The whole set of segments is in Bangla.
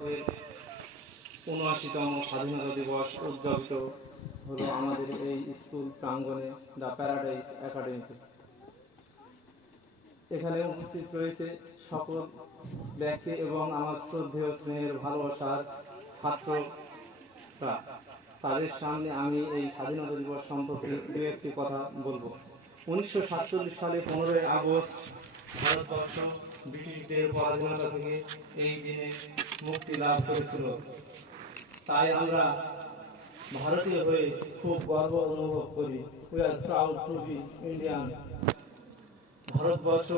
৭৯তম স্বাধীনতা দিবস উদযাপিত হলো আমাদের এই স্কুল প্রাঙ্গণে দ্য প্যারাডাইস একাডেমিতে। এখানে উপস্থিত রয়েছে সকল ব্যক্তি এবং আমার শ্রদ্ধেয় স্নেহের ভালোবাসার ছাত্ররা। তাদের সামনে আমি এই স্বাধীনতা দিবস সম্পর্কে দু একটি কথা বলবো। 1947 সালে 15ই আগস্ট ভারতবর্ষ ব্রিটিশদের পরাধীনতা থেকে এই দিনে মুক্তি লাভ করেছিল। তাই আমরা ভারতীয় হয়ে খুব গর্ব অনুভব করি। We are proud to be Indian. ভারতবর্ষ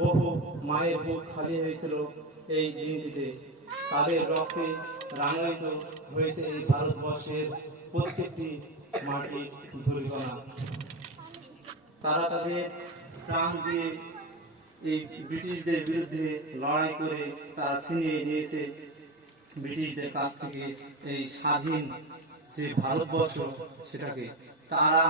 বহু মায়ের বুক খালি হয়েছিল এই দিনটিতে। তাদের রক্তে রাঙায়িত হয়েছে এই ভারতবর্ষের প্রত্যেকটি মাটির ধূলিকণা। তারা তাদের প্রাণ দিয়ে এই ব্রিটিশদের বিরুদ্ধে লড়াই করে তারা ছিনিয়ে নিয়েছে ব্রিটিশদের কাছ থেকে এই স্বাধীন যে ভারতবর্ষ সেটাকে। তারা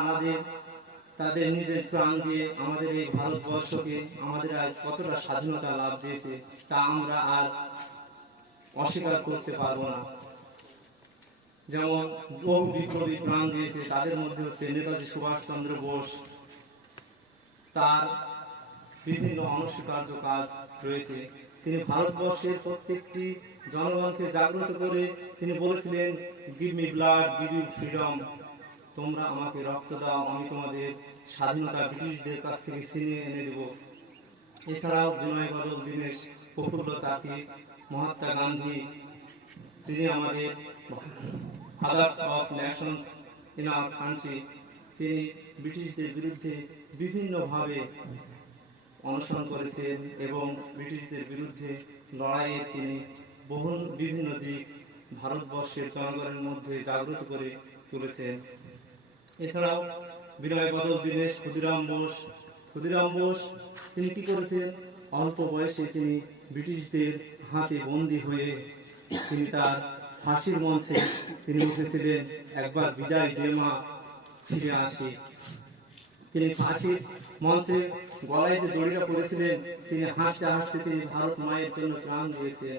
তাদের নিজের প্রাণ দিয়ে আমাদের এই ভারতবর্ষকে আমাদের আজ কতটা স্বাধীনতা লাভ দিয়েছে তা আমরা আর অস্বীকার করতে পারবো না। যেমন বহু বিপ্লবী প্রাণ দিয়েছে, তাদের মধ্যে হচ্ছে নেতাজি সুভাষচন্দ্র বোস। তার বিভিন্ন অনস্বীকার্য কাজ রয়েছে। তিনি ভারতবর্ষের প্রত্যেকটি জনগণকে জাগ্রত করে তিনি বলেছিলেন, give me blood, give you freedom. তোমরা আমাকে রক্ত দাও, আমি তোমাদের স্বাধীনতা ব্রিটিশদের কাছ থেকে ছিনিয়ে এনে দেব। এছাড়াও বিনয় বাদল দীনেশ, প্রফুল্ল চাকি, মহাত্মা গান্ধী, যিনি আমাদের father's of Nations in our country, তিনি ব্রিটিশদের বিরুদ্ধে বিভিন্নভাবে অনশন করেছেন এবং ব্রিটিশদের বিরুদ্ধে লড়াইয়ে তিনি বিভিন্ন দিক ভারতবর্ষের জনগণের মধ্যে জাগ্রত করে তুলেছেন। এছাড়াও বিনয় বাদল দীনেশ, ক্ষুদিরাম বোস তিনি কি করেছেন? অল্প বয়সে তিনি ব্রিটিশদের হাতে বন্দী হয়ে তিনি তার ফাঁসির মঞ্চে তিনি উঠেছিলেন, একবার বিদায় দে মা, ফিরে আসি। তিনি ফাঁসির মঞ্চে গলায় যে দড়িটা পড়েছিলেন, তিনি হাসতে হাসতে তিনি ভারত মায়ের জন্য প্রাণ দিয়েছেন।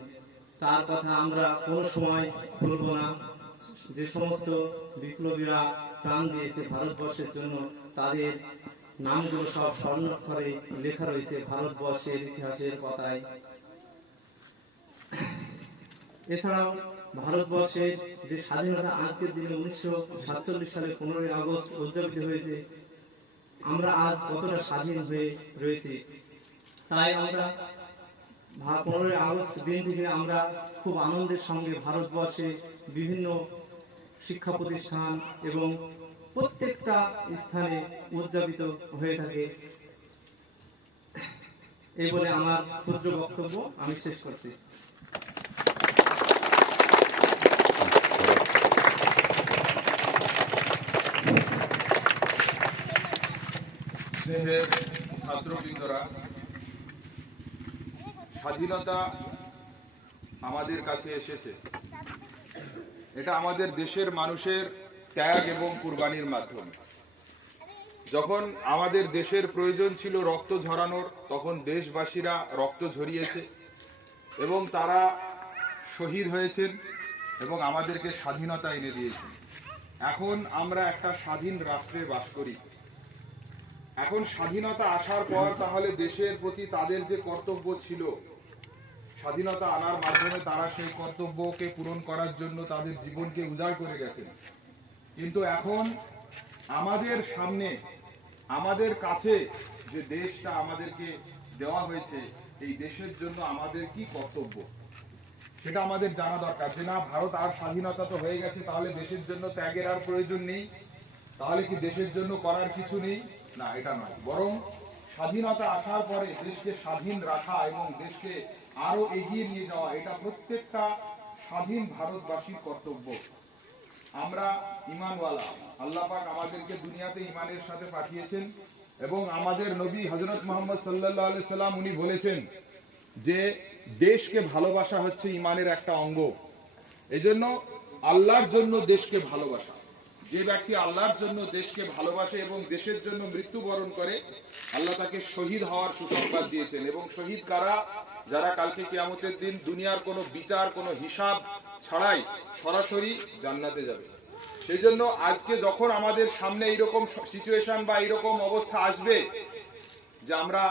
তার কথা আমরা কোনো সময় ভুলব না। যে সমস্ত বিপ্লবীরা প্রাণ দিয়েছে ভারতবর্ষের জন্য, তাদের নামগুলো সব স্বর্ণাক্ষরে লেখা রয়েছে ভারতবর্ষের ইতিহাসের পাতায়। এছাড়াও ভারতবর্ষের যে স্বাধীনতা আজকের দিনে 1947 সালে 15ই আগস্ট উদযাপিত হয়েছে, আমরা আজ কতটা স্বাধীন হয়ে রয়েছি। তাই আমরা 15ই আগস্ট দিনটিকে আমরা খুব আনন্দের সঙ্গে ভারতবর্ষে বিভিন্ন শিক্ষা প্রতিষ্ঠান এবং প্রত্যেকটা স্থানে উদযাপিত হয়ে থাকে। এই বলে আমার ক্ষুদ্র বক্তব্য আমি শেষ করছি। স্নেহের ছাত্রবৃন্দরা, স্বাধীনতা আমাদের কাছে এসেছে। এটা আমাদের দেশের মানুষের ত্যাগ এবং কুরবানির মাধ্যমে। যখন আমাদের দেশের প্রয়োজন ছিল রক্ত ঝরানোর, তখন দেশবাসীরা রক্ত ঝরিয়েছে এবং তারা শহীদ হয়েছেন এবং আমাদেরকে স্বাধীনতা এনে দিয়েছেন। এখন আমরা একটা স্বাধীন রাষ্ট্রে বাস করি। এখন স্বাধীনতা আসার পর তাহলে দেশের প্রতি তাদের যে কর্তব্য ছিল, স্বাধীনতা আনার মাধ্যমে তারা সেই কর্তব্যকে পূরণ করার জন্য তাদের জীবনকে উজাড় করে গেছেন। কিন্তু এখন আমাদের সামনে, আমাদের কাছে যে দেশটা আমাদেরকে দেওয়া হয়েছে, এই দেশের জন্য আমাদের কি কর্তব্য সেটা আমাদের জানা দরকার। যে না, ভারত আর স্বাধীনতা তো হয়ে গেছে, তাহলে দেশের জন্য ত্যাগের আর প্রয়োজন নেই, তাহলে কি দেশের জন্য করার কিছু নেই? না, এটা নয়। বরং স্বাধীনতা আসার পরে দেশকে স্বাধীন রাখা এবং দেশকে আরো এগিয়ে নিয়ে যাওয়া, এটা প্রত্যেকটা স্বাধীন ভারতবাসীর কর্তব্য। আমরা ঈমানওয়ালা, আল্লাহ পাক আমাদেরকে দুনিয়াতে ঈমানের সাথে পাঠিয়েছেন এবং আমাদের নবী হযরত মুহাম্মদ সাল্লাল্লাহু আলাইহি সাল্লাম উনি বলেছেন যে দেশকে ভালোবাসা হচ্ছে ঈমানের একটা অঙ্গ। এজন্য আল্লাহর জন্য দেশকে ভালোবাসা, যে ব্যক্তি আল্লাহর জন্য দেশকে ভালোবাসে এবং দেশের জন্য মৃত্যুবরণ করে, আল্লাহ তাকে শহীদ হওয়ার সুসংবাদ দিয়েছেন। এবং শহীদ কারা? যারা কালকে কিয়ামতের দিন দুনিয়ার কোনো বিচার, কোনো হিসাব ছাড়াই সরাসরি জান্নাতে যাবে। সেই জন্য আজকে যখন আমাদের সামনে এইরকম সিচুয়েশন বা এইরকম অবস্থা আসবে যে আমরা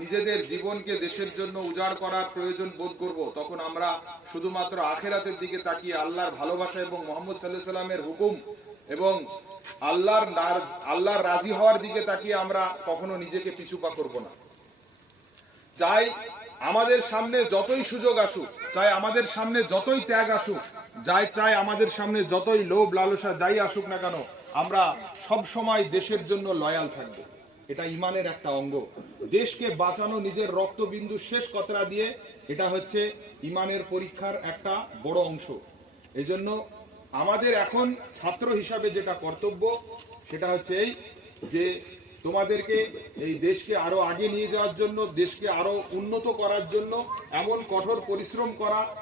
নিজেদের জীবনকে দেশের জন্য উজাড় করার প্রয়োজন বোধ করব, তখন আমরা শুধুমাত্র আখেরাতের দিকে তাকিয়ে আল্লাহর ভালোবাসা এবং মুহাম্মদ সাল্লাল্লাহু আলাইহি সাল্লামের হুকুম এবং আল্লাহর রাজি হওয়ার দিকে তাকিয়ে আমরা কখনো নিজেকে পিছুপা করব না। চাই আমাদের সামনে যতই সুযোগ আসুক, চাই আমাদের সামনে যতই ত্যাগ আসুক, চাই আমাদের সামনে যতই লোভ লালসা যাই আসুক না কেন, আমরা সব সময় দেশের জন্য লয়াল থাকব। এটা ইমানের একটা অঙ্গ। দেশকে বাঁচানো নিজের রক্তবিন্দু শেষ কতরা দিয়ে, এটা হচ্ছে ইমানের পরীক্ষার একটা বড় অংশ। এজন্য আমাদের এখন ছাত্র হিসাবে যেটা কর্তব্য সেটা হচ্ছে এই যে তোমাদেরকে এই দেশকে আরো আগে নিয়ে যাওয়ার জন্য, দেশকে আরো উন্নত করার জন্য এমন কঠোর পরিশ্রম করা